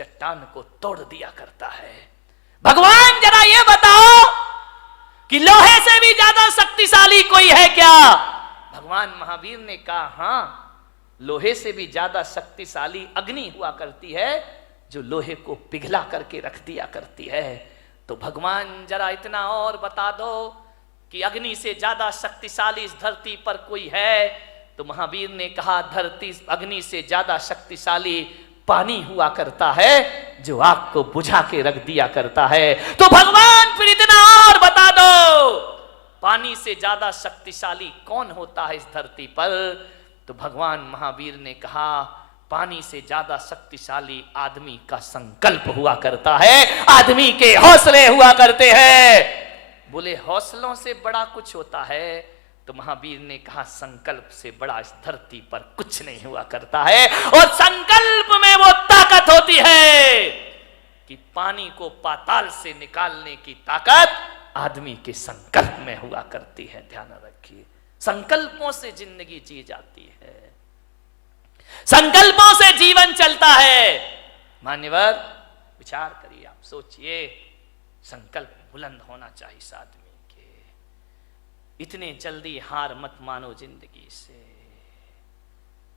चट्टान को तोड़ दिया करता है। भगवान जरा ये बताओ कि लोहे से भी ज्यादा शक्तिशाली कोई है क्या? भगवान महावीर ने कहा हां, लोहे से भी ज्यादा शक्तिशाली अग्नि हुआ करती है, जो लोहे को पिघला करके रख दिया करती है। तो भगवान जरा इतना और बता दो कि अग्नि से ज्यादा शक्तिशाली इस धरती पर कोई है? तो महावीर ने कहा धरती अग्नि से ज्यादा शक्तिशाली पानी हुआ करता है, जो आग को बुझा के रख दिया करता है। तो भगवान फिर इतना और बता दो, पानी से ज्यादा शक्तिशाली कौन होता है इस धरती पर? तो भगवान महावीर ने कहा पानी से ज्यादा शक्तिशाली आदमी का संकल्प हुआ करता है, आदमी के हौसले हुआ करते हैं। बोले हौसलों से बड़ा कुछ होता है? तो महावीर ने कहा संकल्प से बड़ा इस धरती पर कुछ नहीं हुआ करता है। और संकल्प में वो ताकत होती है कि पानी को पाताल से निकालने की ताकत आदमी के संकल्प में हुआ करती है। ध्यान रखिए, संकल्पों से जिंदगी जी जाती है, संकल्पों से जीवन चलता है। मान्यवर विचार करिए, आप सोचिए, संकल्प बुलंद होना चाहिए इस आदमी के। इतने जल्दी हार मत मानो जिंदगी से,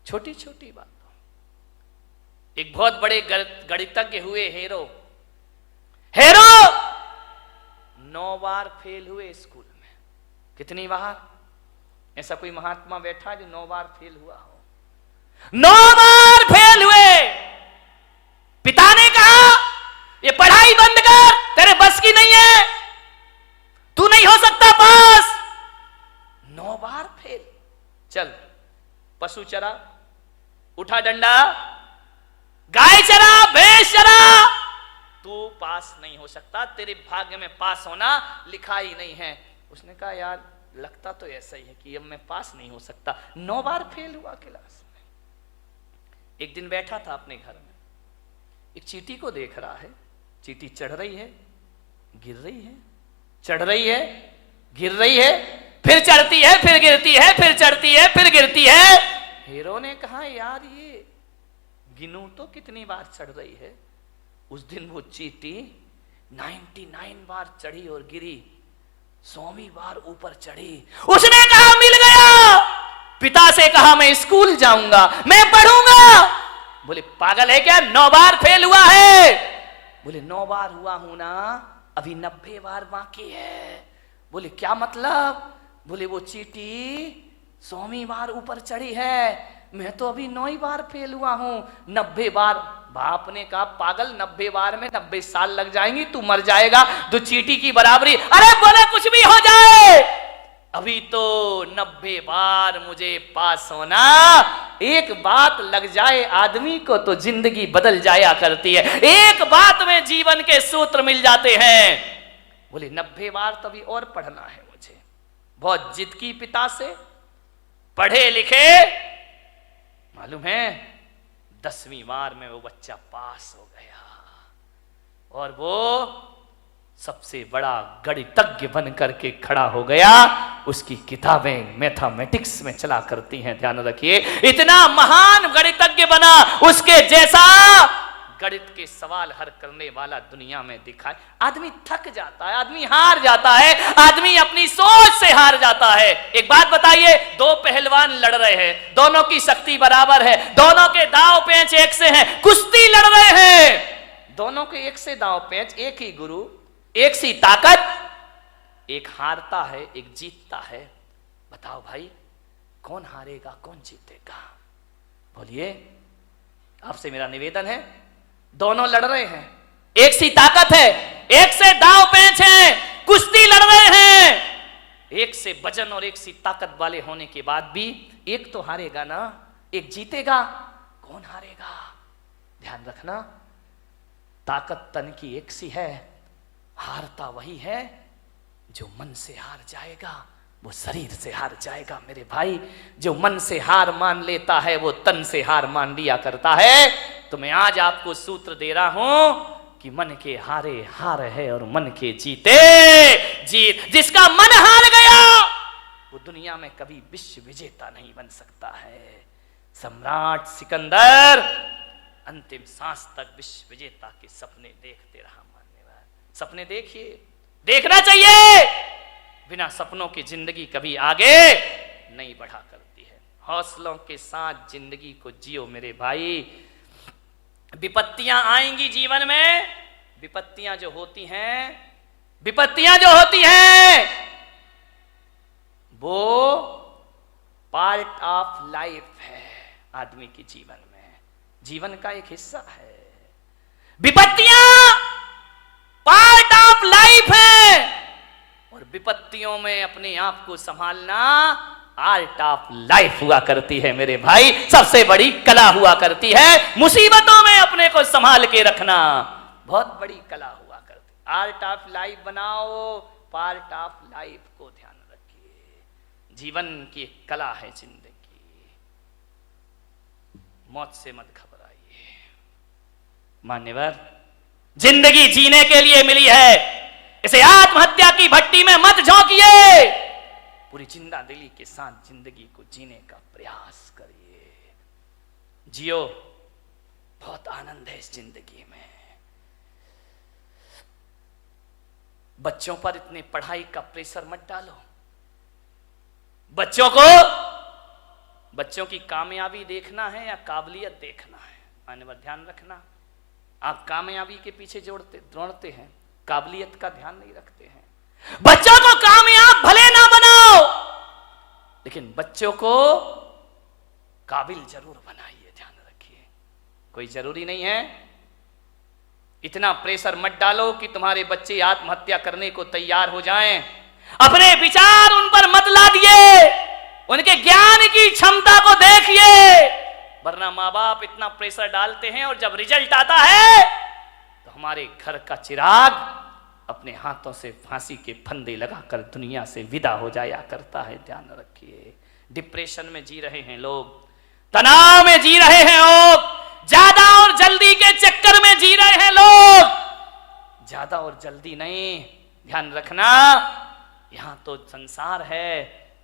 छोटी छोटी बातों। एक बहुत बड़े गणितज्ञ हुए हेरो 9 बार फेल हुए स्कूल में। कितनी बार? ऐसा कोई महात्मा बैठा जो 9 बार फेल हुआ हो? 9 बार फेल हुए। पिता ने कहा ये पढ़ाई बंद कर, तेरे बस की नहीं है, तू नहीं हो सकता पास। 9 बार फेल। चल पशु चरा, उठा डंडा, गाय चरा, भैंस चरा, तू पास नहीं हो सकता, तेरे भाग्य में पास होना लिखा ही नहीं है। उसने कहा यार लगता तो ऐसा ही है कि अब मैं पास नहीं हो सकता। 9 बार फेल हुआ क्लास में। एक दिन बैठा था अपने घर में, एक चींटी को देख रहा है। चींटी चढ़ रही है, गिर रही है, चढ़ रही है, गिर रही है, फिर चढ़ती है, फिर गिरती है, फिर चढ़ती है, फिर गिरती है। हीरो ने कहा यार ये गिनू तो कितनी बार चढ़ रही है। उस दिन वो चींटी 99 बार चढ़ी और गिरी, 100वीं बार ऊपर चढ़ी। उसने कहा मिल गया। पिता से कहा मैं स्कूल जाऊंगा, मैं पढ़ूंगा। बोले पागल है क्या, 9 बार फेल हुआ है? बोले 9 बार हुआ हूं ना, अभी 90 बार बाकी है। बोले क्या मतलब? बोले वो चींटी 100वीं बार ऊपर चढ़ी है, मैं तो अभी 9 ही बार फेल हुआ हूं, 90 बार। बाप ने कहा पागल 90 बार में 90 साल लग जाएंगी, तू मर जाएगा, तो चींटी की बराबरी। अरे बोले कुछ भी हो जाए, अभी तो 90 बार मुझे पास होना। एक बात लग जाए आदमी को तो जिंदगी बदल जाया करती है, एक बात में जीवन के सूत्र मिल जाते हैं। बोले 90 बार तो अभी और पढ़ना है मुझे। बहुत जिद की पिता से, पढ़े लिखे, मालूम है 10वीं बार में वो बच्चा पास हो गया और वो सबसे बड़ा गणितज्ञ बन करके खड़ा हो गया। उसकी किताबें मैथमेटिक्स में चला करती हैं। ध्यान रखिए, इतना महान गणितज्ञ बना, उसके जैसा गणित के सवाल हल करने वाला दुनिया में दिखाए। आदमी थक जाता है, आदमी हार जाता है, आदमी अपनी सोच से हार जाता है। एक बात बताइए, 2 पहलवान लड़ रहे हैं, दोनों की शक्ति बराबर है, दोनों के दांव पेंच एक से हैं, कुश्ती लड़ रहे हैं, दोनों के एक से दांव पेंच, एक ही गुरु, एक सी ताकत, एक हारता है एक जीतता है। बताओ भाई कौन हारेगा कौन जीतेगा? बोलिए, आपसे मेरा निवेदन है, दोनों लड़ रहे हैं, एक सी ताकत है, एक से दांव पेंच है, कुश्ती लड़ रहे हैं, एक से वजन और एक सी ताकत वाले होने के बाद भी एक तो हारेगा ना, एक जीतेगा। कौन हारेगा? ध्यान रखना, ताकत तन की एक सी है, हारता वही है जो मन से हार जाएगा, वो शरीर से हार जाएगा। मेरे भाई, जो मन से हार मान लेता है वो तन से हार मान लिया करता है। तो मैं आज आपको सूत्र दे रहा हूं कि मन के हारे हार है और मन के जीते जीत। जिसका मन हार गया वो दुनिया में कभी विश्व विजेता नहीं बन सकता है। सम्राट सिकंदर अंतिम सांस तक विश्व विजेता के सपने देखते रहा। मान्यवर, सपने देखिए, देखना चाहिए। बिना सपनों की जिंदगी कभी आगे नहीं बढ़ा करती है। हौसलों के साथ जिंदगी को जियो मेरे भाई। विपत्तियां आएंगी जीवन में, विपत्तियां जो होती हैं वो पार्ट ऑफ लाइफ है आदमी के जीवन में, जीवन का एक हिस्सा है। विपत्तियां पार्ट ऑफ लाइफ है और विपत्तियों में अपने आप को संभालना आर्ट ऑफ लाइफ हुआ करती है मेरे भाई। सबसे बड़ी कला हुआ करती है मुसीबतों में अपने को संभाल के रखना, बहुत बड़ी कला हुआ करती। आर्ट ऑफ लाइफ बनाओ, पार्ट ऑफ लाइफ को ध्यान रखिए। जीवन की एक कला है जिंदगी, मौत से मत घबराइए। मान्यवर, जिंदगी जीने के लिए मिली है, इसे आत्महत्या की भट्टी में मत झोंकिए। पूरी जिंदा दिली के साथ जिंदगी को जीने का प्रयास करिए। जियो, बहुत आनंद है इस जिंदगी में। बच्चों पर इतने पढ़ाई का प्रेशर मत डालो। बच्चों की कामयाबी देखना है या काबिलियत देखना है? मान्यवर, ध्यान रखना। आप कामयाबी के पीछे दौड़ते हैं, काबिलियत का ध्यान नहीं रखते हैं। बच्चों को कामयाब भले ना बनाओ, लेकिन बच्चों को काबिल जरूर बनाइए, ध्यान रखिए। कोई जरूरी नहीं है, इतना प्रेशर मत डालो कि तुम्हारे बच्चे आत्महत्या करने को तैयार हो जाएं। अपने विचार उन पर मत लादिए, उनके ज्ञान की क्षमता को देखिए। वरना माँ बाप इतना प्रेशर डालते हैं और जब रिजल्ट आता है तो हमारे घर का चिराग अपने हाथों से फांसी के फंदे लगाकर दुनिया से विदा हो जाया करता है। ध्यान रखिए। डिप्रेशन में जी रहे हैं लोग, तनाव में जी रहे हैं लोग, ज्यादा और जल्दी के चक्कर में जी रहे हैं लोग। ज्यादा और जल्दी नहीं, ध्यान रखना। यहां तो संसार है,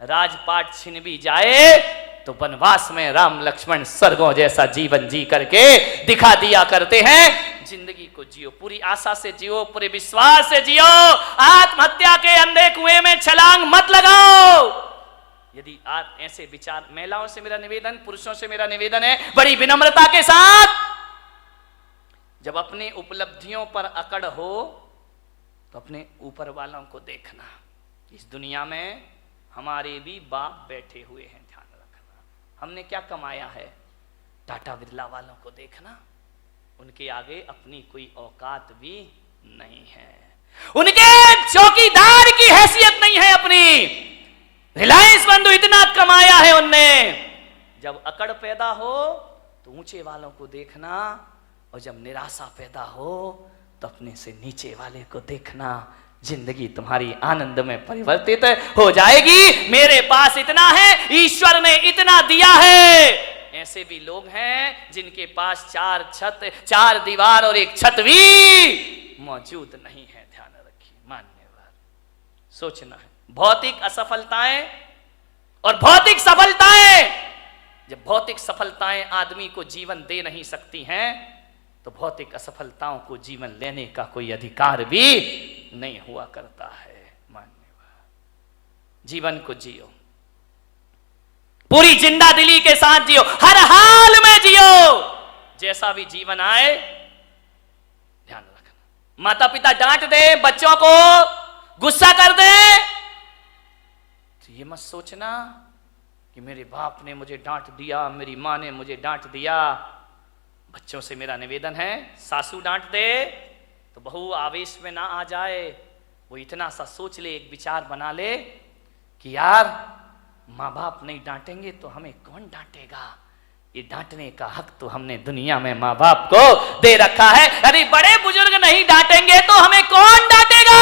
राजपाट छिन भी जाए तो वनवास में राम लक्ष्मण स्वर्गों जैसा जीवन जी करके दिखा दिया करते हैं। जिंदगी को जियो, पूरी आशा से जियो, पूरे विश्वास से जियो। आत्महत्या के अंधे कुएं में छलांग मत लगाओ। यदि आप ऐसे विचार, महिलाओं से मेरा निवेदन, पुरुषों से मेरा निवेदन है बड़ी विनम्रता के साथ, जब अपने उपलब्धियों पर अकड़ हो तो अपने ऊपर वालों को देखना। इस दुनिया में हमारे भी बाप बैठे हुए हैं, ध्यान रखना। हमने क्या कमाया है? टाटा बिरला वालों को देखना, उनके आगे अपनी कोई औकात भी नहीं है, उनके चौकीदार की हैसियत नहीं है अपनी। रिलायंस बंधु इतना कमाया है उनने। जब अकड़ पैदा हो तो ऊंचे वालों को देखना, और जब निराशा पैदा हो तो अपने से नीचे वाले को देखना। जिंदगी तुम्हारी आनंद में परिवर्तित हो जाएगी। मेरे पास इतना है, ईश्वर ने इतना दिया है। ऐसे भी लोग हैं जिनके पास 4 छत, 4 दीवार और 1 छत भी मौजूद नहीं है। ध्यान रखिए। मान्यवर, सोचना है। भौतिक असफलताएं और भौतिक सफलताएं, जब भौतिक सफलताएं आदमी को जीवन दे नहीं सकती हैं तो भौतिक असफलताओं को जीवन लेने का कोई अधिकार भी नहीं हुआ करता है। मान्यवर, जीवन को जियो, पूरी जिंदा दिली के साथ जियो, हर हाल में जियो। जैसा भी जीवन आए, ध्यान रखना। माता पिता डांट दे, बच्चों को गुस्सा कर दे तो ये मत सोचना कि मेरे बाप ने मुझे डांट दिया, मेरी मां ने मुझे डांट दिया। बच्चों से मेरा निवेदन है, सासू डांट दे तो बहू आवेश में ना आ जाए। वो इतना सा सोच ले, एक विचार बना ले कि यार माँ बाप नहीं डांटेंगे तो हमें कौन डांटेगा। ये डांटने का हक तो हमने दुनिया में माँ बाप को दे रखा है। अरे बड़े बुजुर्ग नहीं डांटेंगे तो हमें कौन डांटेगा।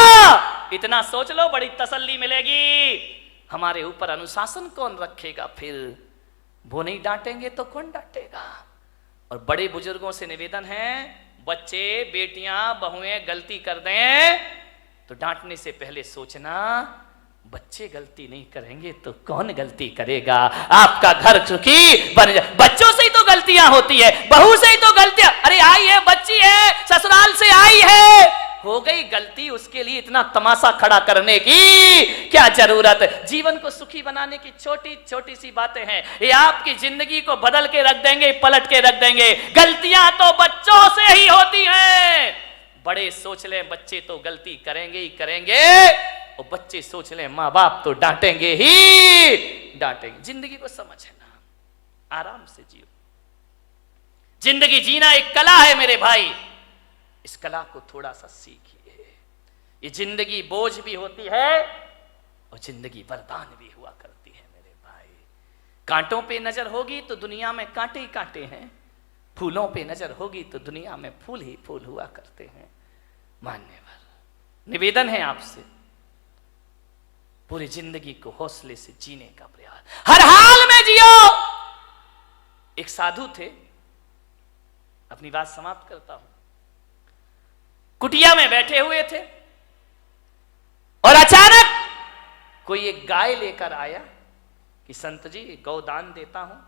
इतना सोच लो, बड़ी तसल्ली मिलेगी। हमारे ऊपर अनुशासन कौन रखेगा फिर? वो नहीं डांटेंगे तो कौन डांटेगा। और बड़े बुजुर्गों से निवेदन है, बच्चे, बेटियां, बहुएं गलती कर दें तो डांटने से पहले सोचना, बच्चे गलती नहीं करेंगे तो कौन गलती करेगा। आपका घर सुखी बन जाए। बच्चों से ही तो गलतियां होती है, बहू से ही तो गलतियां, अरे आई है, बच्ची है, ससुराल से आई है, हो गई गलती, उसके लिए इतना तमाशा खड़ा करने की क्या जरूरत है। जीवन को सुखी बनाने की छोटी छोटी सी बातें हैं, ये आपकी जिंदगी को बदल के रख देंगे, पलट के रख देंगे। गलतियां तो बच्चों से ही होती हैं। बड़े सोच लें बच्चे तो गलती करेंगे ही करेंगे, और बच्चे सोच लें माँ बाप तो डांटेंगे ही डांटेंगे। जिंदगी को समझना, आराम से जियो। जिंदगी जीना एक कला है मेरे भाई, इस कला को थोड़ा सा सीखिए। ये जिंदगी बोझ भी होती है और जिंदगी वरदान भी हुआ करती है मेरे भाई। कांटों पे नजर होगी तो दुनिया में कांटे ही कांटे हैं, फूलों पे नजर होगी तो दुनिया में फूल ही फूल हुआ करते हैं। मान्यवर निवेदन है आपसे, पूरी जिंदगी को हौसले से जीने का प्रयास, हर हाल में जियो। एक साधु थे, अपनी बात समाप्त करता हूं। कुटिया में बैठे हुए थे और अचानक कोई एक गाय लेकर आया कि संत जी गौदान देता हूं,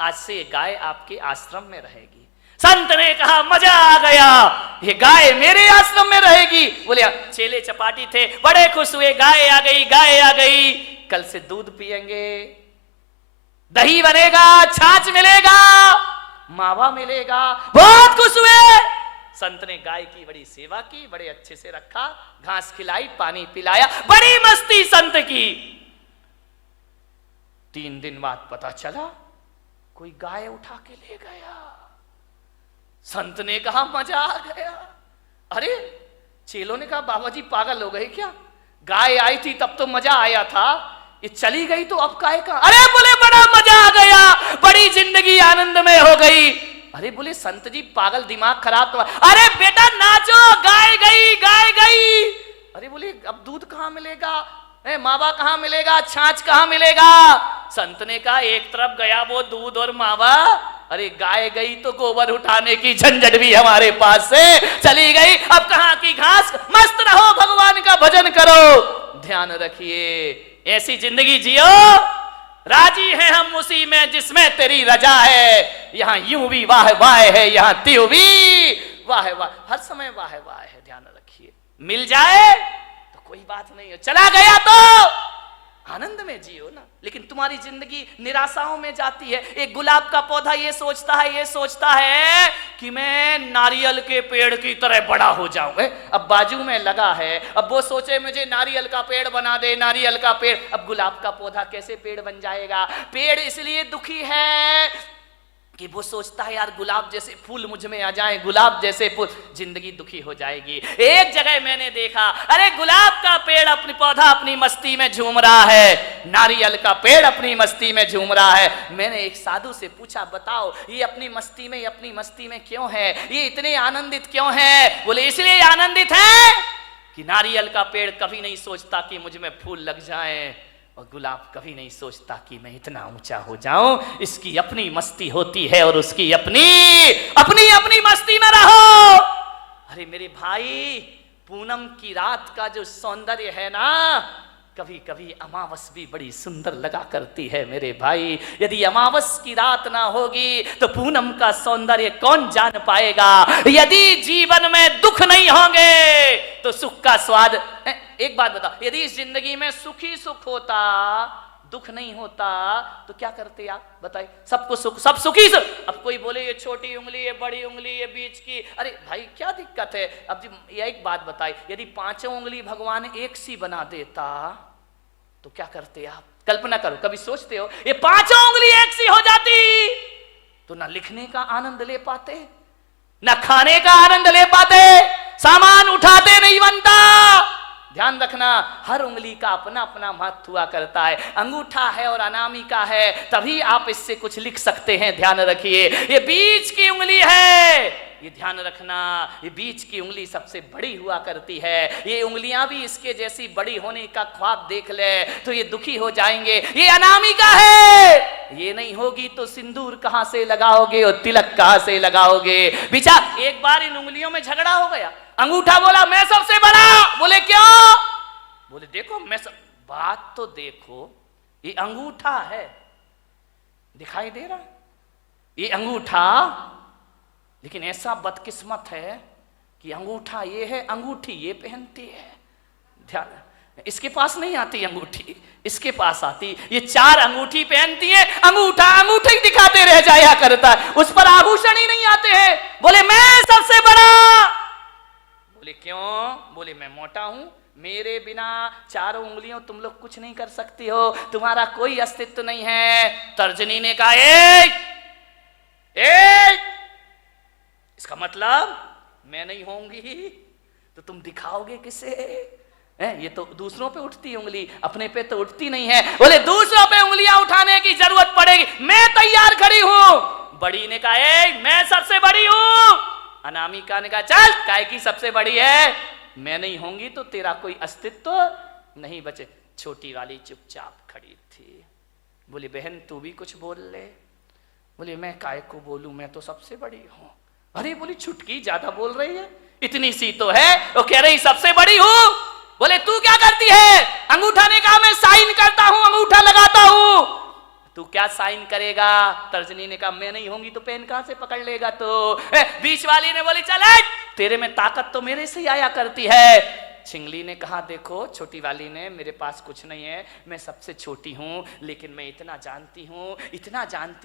आज से ये गाय आपके आश्रम में रहेगी। संत ने कहा मजा आ गया, ये गाय मेरे आश्रम में रहेगी। बोले चेले चपाटी थे, बड़े खुश हुए, गाय आ गई, गाय आ गई, कल से दूध पिएंगे, दही बनेगा, छाछ मिलेगा, मावा मिलेगा। बहुत खुश हुए। संत ने गाय की बड़ी सेवा की, बड़े अच्छे से रखा, घास खिलाई, पानी पिलाया, बड़ी मस्ती संत की। 3 दिन बाद पता चला कोई गाय उठा के ले गया। संत ने कहा मजा आ गया। अरे चेलों ने कहा बाबा जी पागल हो गए क्या, गाय आई थी तब तो मजा आया था, ये चली गई तो अब गाय का। अरे बोले बड़ा मजा आ गया, बड़ी जिंदगी आनंदमय हो गई। अरे बोले संत जी पागल, दिमाग खराब तो। अरे बेटा नाचो, गाय गई, गाय गई। अरे बोले अब दूध कहां मिलेगा, मावा कहां मिलेगा, छाछ कहां मिलेगा। संत ने कहा एक तरफ गया वो दूध और मावा, अरे गाय गई तो गोबर उठाने की झंझट भी हमारे पास से चली गई। अब कहां की घास, मस्त रहो, भगवान का भजन करो। ध्यान रखिए, ऐसी जिंदगी जियो, राजी हैं हम उसी में जिसमें तेरी रजा है। यहां यूं भी वाह वाह है, यहां त्यों भी वाह वाह, हर समय वाह वाह है। ध्यान रखिए, मिल जाए तो कोई बात नहीं है, चला गया तो आनंद में जियो ना। लेकिन तुम्हारी जिंदगी निराशाओं में जाती है। एक गुलाब का पौधा ये सोचता है कि मैं नारियल के पेड़ की तरह बड़ा हो जाऊं। अब बाजू में लगा है, अब वो सोचे मुझे नारियल का पेड़ बना दे, नारियल का पेड़। अब गुलाब का पौधा कैसे पेड़ बन जाएगा। पेड़ इसलिए दुखी है कि वो सोचता है यार गुलाब जैसे फूल मुझ में आ जाएं, गुलाब जैसे फूल। जिंदगी दुखी हो जाएगी। एक जगह मैंने देखा, अरे गुलाब का पेड़ अपनी पौधा अपनी मस्ती में झूम रहा है, नारियल का पेड़ अपनी मस्ती में झूम रहा है। मैंने एक साधु से पूछा बताओ ये अपनी मस्ती में क्यों है, ये इतने आनंदित क्यों है। बोले इसलिए आनंदित है कि नारियल का पेड़ कभी नहीं सोचता कि मुझ में फूल लग जाएं, और गुलाब कभी नहीं सोचता कि मैं इतना ऊंचा हो जाऊं। इसकी अपनी मस्ती होती है और उसकी अपनी मस्ती में रहो। अरे मेरे भाई, पूनम की रात का जो सौंदर्य है ना, कभी कभी अमावस भी बड़ी सुंदर लगा करती है मेरे भाई। यदि अमावस की रात ना होगी तो पूनम का सौंदर्य कौन जान पाएगा। यदि जीवन में दुख नहीं होंगे तो सुख का स्वाद। एक बात बताओ, यदि इस जिंदगी में सुखी सुख होता, दुख नहीं होता, तो क्या करते आप बताइए। सबको सुख, सब सुखी सुख। अब कोई बोले ये छोटी उंगली, ये बड़ी उंगली, ये बीच की, अरे भाई क्या दिक्कत है। अब ये एक बात बताइए, यदि 5 उंगली भगवान एक सी बना देता तो क्या करते आप। कल्पना करो, कभी सोचते हो ये 5 उंगली एक सी हो जाती तो ना लिखने का आनंद ले पाते, ना खाने का आनंद ले पाते, सामान उठाते नहीं बनता। ध्यान रखना, हर उंगली का अपना अपना महत्व हुआ करता है। अंगूठा है और अनामिका है, तभी आप इससे कुछ लिख सकते हैं। ध्यान रखिए, ये बीच की उंगली है, ये ध्यान रखना, ये बीच की उंगली सबसे बड़ी हुआ करती है। ये उंगलियां भी इसके जैसी बड़ी होने का ख्वाब देख ले तो ये दुखी हो जाएंगे। ये अनामिका है, ये नहीं होगी तो सिंदूर कहां से लगाओगे और तिलक कहां से लगाओगे। विचार, एक बार इन उंगलियों में झगड़ा हो गया। अंगूठा बोला मैं सबसे बड़ा। बोले क्यों। बोले देखो मैं सब। बात तो देखो, ये अंगूठा है, दिखाई दे रहा, ये अंगूठा लेकिन ऐसा बदकिस्मत है कि अंगूठा ये है, अंगूठी ये पहनती है। ध्यान, इसके पास नहीं आती अंगूठी, इसके पास आती। ये 4 अंगूठी पहनती है, अंगूठा अंगूठा ही दिखाते रह जाया करता है, उस पर आभूषण ही नहीं आते हैं। बोले मैं सबसे बड़ा। बोले क्यों? बोले मैं मोटा हूं, मेरे बिना 4 उंगलियों तुम लोग कुछ नहीं कर सकती हो, तुम्हारा कोई अस्तित्व नहीं है। तर्जनी ने कहा इसका मतलब मैं नहीं होंगी तो तुम दिखाओगे किसे? ये तो दूसरों पे उठती उंगली, अपने पे तो उठती नहीं है। बोले दूसरों पे उंगलियां उठाने की जरूरत पड़ेगी, मैं तैयार खड़ी हूं। बड़ी ने कहा मैं सबसे बड़ी हूं। अनामिका ने कहा चल, काय की सबसे बड़ी है, मैं नहीं होंगी तो तेरा कोई अस्तित्व नहीं बचे। छोटी वाली चुपचाप खड़ी थी। बोली बहन तू भी कुछ बोल ले। बोली मैं काय को बोलूं, मैं तो सबसे बड़ी हूं। अरे बोली छुटकी ज्यादा बोल रही है, इतनी सी तो है, वो कह रही सबसे बड़ी हूं। बोले तू क्या करती है? अंगूठा ने कहा मैं साइन करता हूं, अंगूठा लगाता हूं। तू क्या साइन करेगा? तर्जनी ने कहा मैं नहीं होंगी तो पेन कहां से पकड़ लेगा? तो बीच वाली ने बोली चल तेरे में ताकत तो मेरे से आया करती है। छिंगली ने कहा देखो छोटी वाली ने, मेरे पास कुछ नहीं है, मैं सबसे छोटी हूँ, लेकिन मैं इतना जानती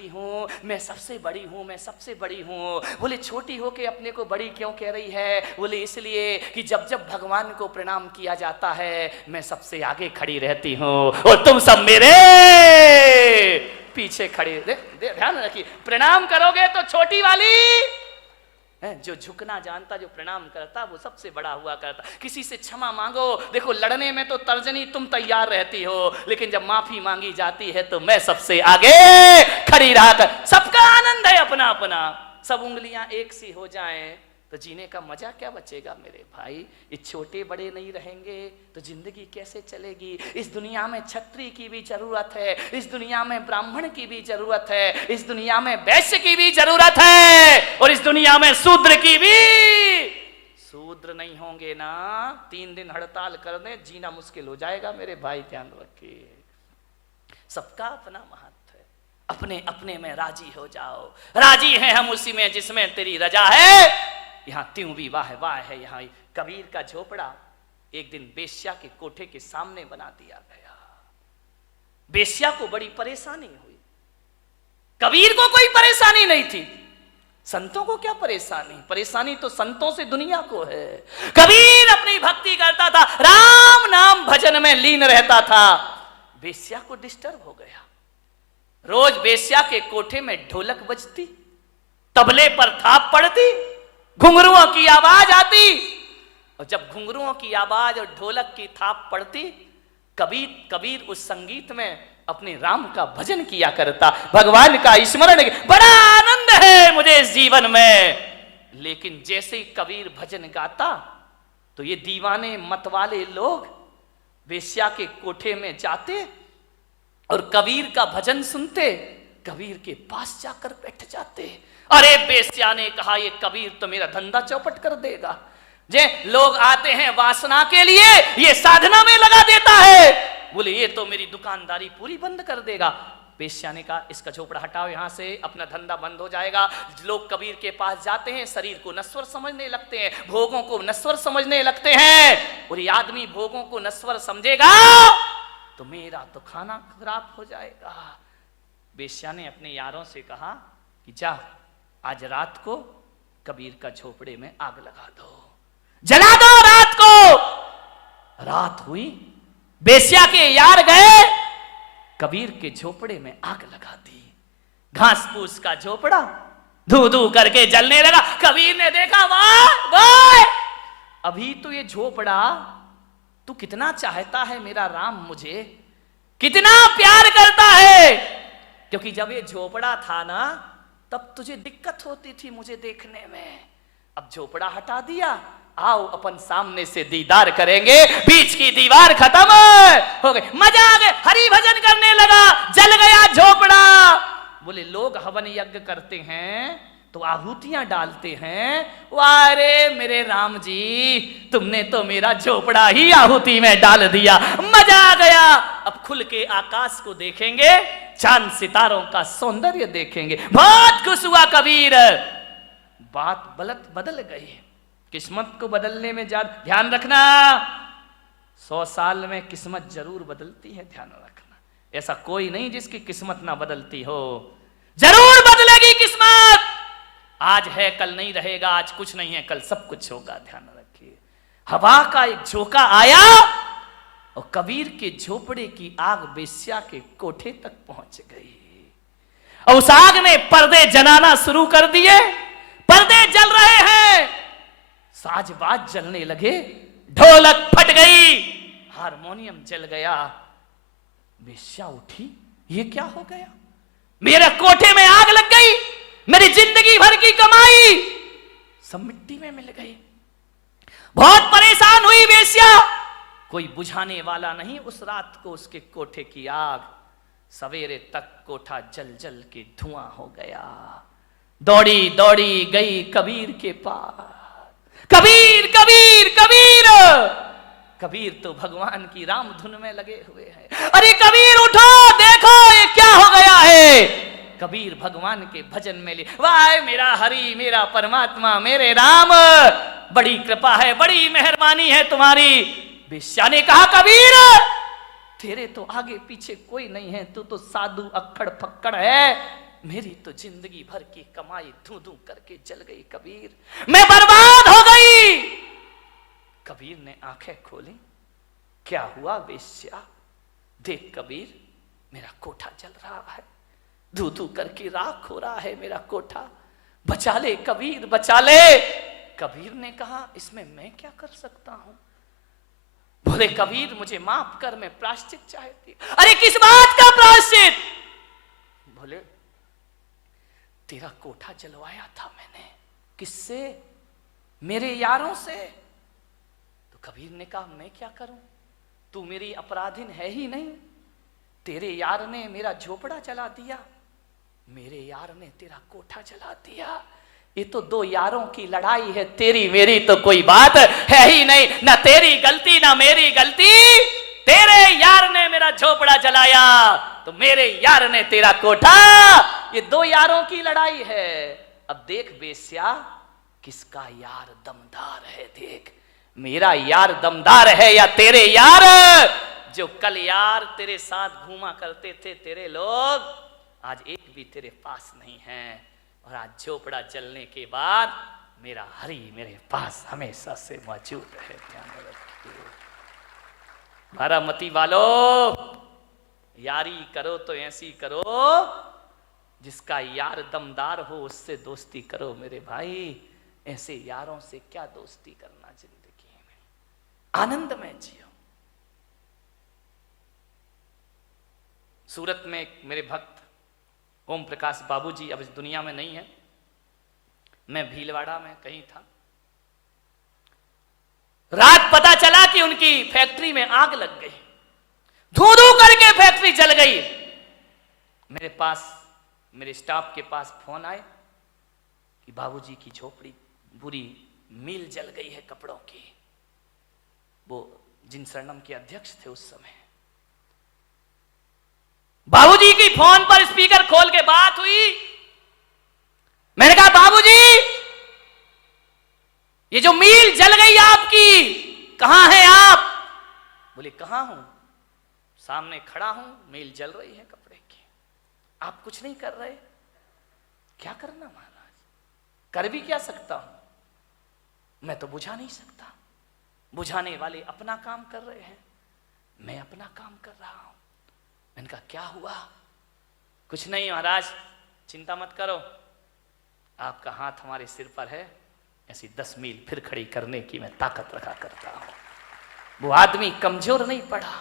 हूँ, मैं सबसे बड़ी हूँ, मैं सबसे बड़ी हूँ। बोले छोटी हो के अपने को बड़ी क्यों कह रही है? बोले इसलिए कि जब जब भगवान को प्रणाम किया जाता है मैं सबसे आगे खड़ी रहती हूँ और तुम सब मेरे पीछे खड़े। ध्यान रखिए, प्रणाम करोगे तो छोटी वाली, जो झुकना जानता, जो प्रणाम करता, वो सबसे बड़ा हुआ करता। किसी से क्षमा मांगो, देखो लड़ने में तो तर्जनी तुम तैयार रहती हो, लेकिन जब माफी मांगी जाती है तो मैं सबसे आगे खड़ी रहा कर। सबका आनंद है अपना अपना, सब उंगलियां एक सी हो जाएं तो जीने का मजा क्या बचेगा मेरे भाई? ये छोटे बड़े नहीं रहेंगे तो जिंदगी कैसे चलेगी? इस दुनिया में क्षत्रिय की भी जरूरत है, इस दुनिया में ब्राह्मण की भी जरूरत है, इस दुनिया में वैश्य की भी जरूरत है, और इस दुनिया में शूद्र की भी। शूद्र नहीं होंगे ना, 3 दिन हड़ताल कर दे, जीना मुश्किल हो जाएगा मेरे भाई, ध्यान रखिए। सबका अपना महत्व है, अपने अपने में राजी हो जाओ। राजी हैं हम उसी में जिसमें तेरी रजा है। यहाँ त्यों भी वाह वाह है। यहाँ कबीर का झोपड़ा एक दिन बेश्या के कोठे के सामने बना दिया गया। बेश्या को बड़ी परेशानी हुई, कबीर को कोई परेशानी नहीं थी। संतों को क्या परेशानी? परेशानी तो संतों से दुनिया को है। कबीर अपनी भक्ति करता था, राम नाम भजन में लीन रहता था। बेश्या को डिस्टर्ब हो गया। रोज बेश्या के कोठे में ढोलक बजती, तबले पर थाप पड़ती, घुंघरुओं की आवाज आती, और जब घुंघरुओं की आवाज और ढोलक की थाप पड़ती, कबीर उस संगीत में अपने राम का भजन किया करता, भगवान का स्मरण। बड़ा आनंद है मुझे इस जीवन में। लेकिन जैसे ही कबीर भजन गाता तो ये दीवाने मतवाले लोग वेश्या के कोठे में जाते और कबीर का भजन सुनते, कबीर के पास जाकर बैठ जाते। अरे बेश्या ने कहा ये कबीर तो मेरा धंधा चौपट कर देगा। जे लोग आते हैं वासना के लिए, ये साधना में लगा देता है। बोले ये तो मेरी दुकानदारी पूरी बंद कर देगा। बेश्या ने कहा इसका झोपड़ा हटाओ यहाँ से, अपना धंधा बंद हो जाएगा। लोग कबीर के पास जाते हैं, शरीर को नश्वर समझने लगते हैं, भोगों को नश्वर समझने लगते हैं। और ये आदमी भोगों को नश्वर समझेगा तो मेरा तो खाना खराब हो जाएगा। बेश्या ने अपने यारों से कहा कि जा आज रात को कबीर का झोपड़े में आग लगा दो, जला दो रात को। रात हुई, बेश्या के यार गए, कबीर के झोपड़े में आग लगा दी। घास फूस का झोपड़ा धू धू करके जलने लगा। कबीर ने देखा वाह वाह, अभी तो ये झोपड़ा तू कितना चाहता है मेरा राम, मुझे कितना प्यार करता है। क्योंकि जब ये झोपड़ा था ना तब तुझे दिक्कत होती थी मुझे देखने में, अब झोपड़ा हटा दिया, आओ अपन सामने से दीदार करेंगे। बीच की दीवार खत्म हो गई, मजा आ गया, हरि भजन करने लगा, जल गया झोपड़ा। बोले लोग हवन यज्ञ करते हैं तो आहुतियां डालते हैं, वारे मेरे राम जी तुमने तो मेरा झोपड़ा ही आहुति में डाल दिया, मजा आ गया। अब खुल के आकाश को देखेंगे, चांद सितारों का सौंदर्य देखेंगे। बहुत खुश हुआ कबीर। बात बदल गई। किस्मत को बदलने में ज्यादा ध्यान रखना। 100 साल में किस्मत जरूर बदलती है, ध्यान रखना। ऐसा कोई नहीं जिसकी किस्मत ना बदलती हो, जरूर बदलेगी किस्मत। आज है कल नहीं रहेगा, आज कुछ नहीं है कल सब कुछ होगा, ध्यान रखिए। हवा का एक झोंका आया और कबीर के झोपड़े की आग बेश्या के कोठे तक पहुंच गई। और उस आग ने पर्दे जलाना शुरू कर दिए। पर्दे जल रहे हैं, साजबाज जलने लगे, ढोलक फट गई, हारमोनियम जल गया। बेश्या उठी, ये क्या हो गया? मेरे कोठे में आग लग गई, मेरी जिंदगी भर की कमाई सब मिट्टी में मिल गई। बहुत परेशान हुई बेश्या, कोई बुझाने वाला नहीं। उस रात को उसके कोठे की आग, सवेरे तक कोठा जल जल के धुआं हो गया। दौड़ी दौड़ी गई कबीर के पास। कबीर कबीर कबीर। कबीर तो भगवान की राम धुन में लगे हुए हैं। अरे कबीर उठो, देखो ये क्या हो गया है। कबीर भगवान के भजन में ले, वाह मेरा हरि, मेरा परमात्मा, मेरे राम, बड़ी कृपा है, बड़ी मेहरबानी है तुम्हारी। बेश्या ने कहा कबीर तेरे तो आगे पीछे कोई नहीं है, तू तो साधु अक्खड़ फक्कड़ है। मेरी तो जिंदगी भर की कमाई धू धू करके जल गई कबीर, मैं बर्बाद हो गई। कबीर ने आंखें खोली, क्या हुआ बेश्या? देख कबीर, मेरा कोठा जल रहा है, धू धू करके राख हो रहा है मेरा कोठा, बचा ले कबीर, बचा ले। कबीर ने कहा इसमें मैं क्या कर सकता हूं? बोले कबीर मुझे माफ कर, मैं प्रायश्चित चाहती। अरे किस बात का प्रायश्चित? बोले तेरा कोठा जलवाया था मैंने। किससे? मेरे यारों से। तो कबीर ने कहा मैं क्या करूं, तू मेरी अपराधिन है ही नहीं। तेरे यार ने मेरा झोपड़ा जला दिया, मेरे यार ने तेरा कोठा जला दिया। ये तो दो यारों की लड़ाई है, तेरी मेरी तो कोई बात है ही नहीं। ना तेरी गलती ना मेरी गलती। तेरे यार ने मेरा झोपड़ा जलाया तो मेरे यार ने तेरा कोठा, ये दो यारों की लड़ाई है। अब देख बेश्या, किसका यार दमदार है। देख मेरा यार दमदार है या तेरे यार, जो कल यार तेरे साथ घूमा करते थे तेरे लोग, आज एक भी तेरे पास नहीं है। और आज झोपड़ा जलने के बाद मेरा हरि मेरे पास हमेशा से मौजूद है। ध्यान रखिए बारामती वालों, यारी करो तो ऐसी करो जिसका यार दमदार हो, उससे दोस्ती करो मेरे भाई। ऐसे यारों से क्या दोस्ती करना, जिंदगी में आनंद में जियो। सूरत में मेरे भक्त ओम प्रकाश बाबूजी अब इस दुनिया में नहीं है, मैं भीलवाड़ा में कहीं था। रात पता चला कि उनकी फैक्ट्री में आग लग गई, धू धू करके फैक्ट्री जल गई। मेरे पास, मेरे स्टाफ के पास फोन आए कि बाबूजी की झोपड़ी, बुरी मिल जल गई है कपड़ों की। वो जिन शरणम के अध्यक्ष थे उस समय, बाबूजी की फोन पर स्पीकर खोल के बात हुई। मैंने कहा बाबूजी ये जो मील जल गई आपकी, कहां हैं आप? बोले कहां हूं, सामने खड़ा हूं, मील जल रही है कपड़े की, आप कुछ नहीं कर रहे। क्या करना महाराज, कर भी क्या सकता हूं, मैं तो बुझा नहीं सकता। बुझाने वाले अपना काम कर रहे हैं, मैं अपना काम कर रहा हूं। मैंने कहा क्या हुआ? कुछ नहीं महाराज, चिंता मत करो, आपका हाथ हमारे सिर पर है, ऐसी 10 मील फिर खड़ी करने की मैं ताकत रखा करता हूं। वो आदमी कमजोर नहीं पड़ा,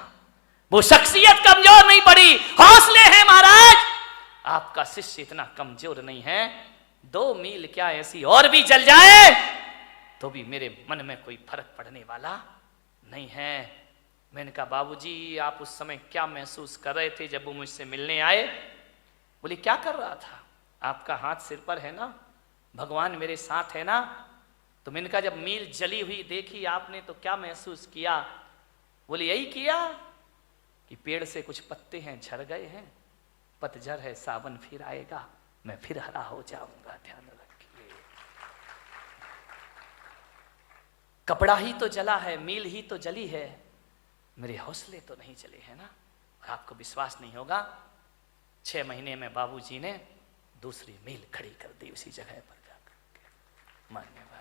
वो शख्सियत कमजोर नहीं पड़ी, हौसले हैं महाराज। आपका शिष्य इतना कमजोर नहीं है, 2 मील क्या ऐसी और भी जल जाए तो भी मेरे मन में कोई फर्क पड़ने वाला नहीं है। मैंने कहा बाबूजी आप उस समय क्या महसूस कर रहे थे जब वो मुझसे मिलने आए? बोले क्या कर रहा था, आपका हाथ सिर पर है ना, भगवान मेरे साथ है ना। तो मैंने कहा जब मील जली हुई देखी आपने तो क्या महसूस किया? बोले यही किया कि पेड़ से कुछ पत्ते हैं झड़ गए हैं, पतझड़ है, सावन फिर आएगा, मैं फिर हरा हो जाऊंगा। ध्यान रखिए कपड़ा ही तो जला है, मील ही तो जली है, मेरे हौसले तो नहीं जले हैं ना। और आपको विश्वास नहीं होगा, 6 महीने में बाबूजी ने दूसरी मील खड़ी कर दी उसी जगह पर जाकर। मान्यवाद।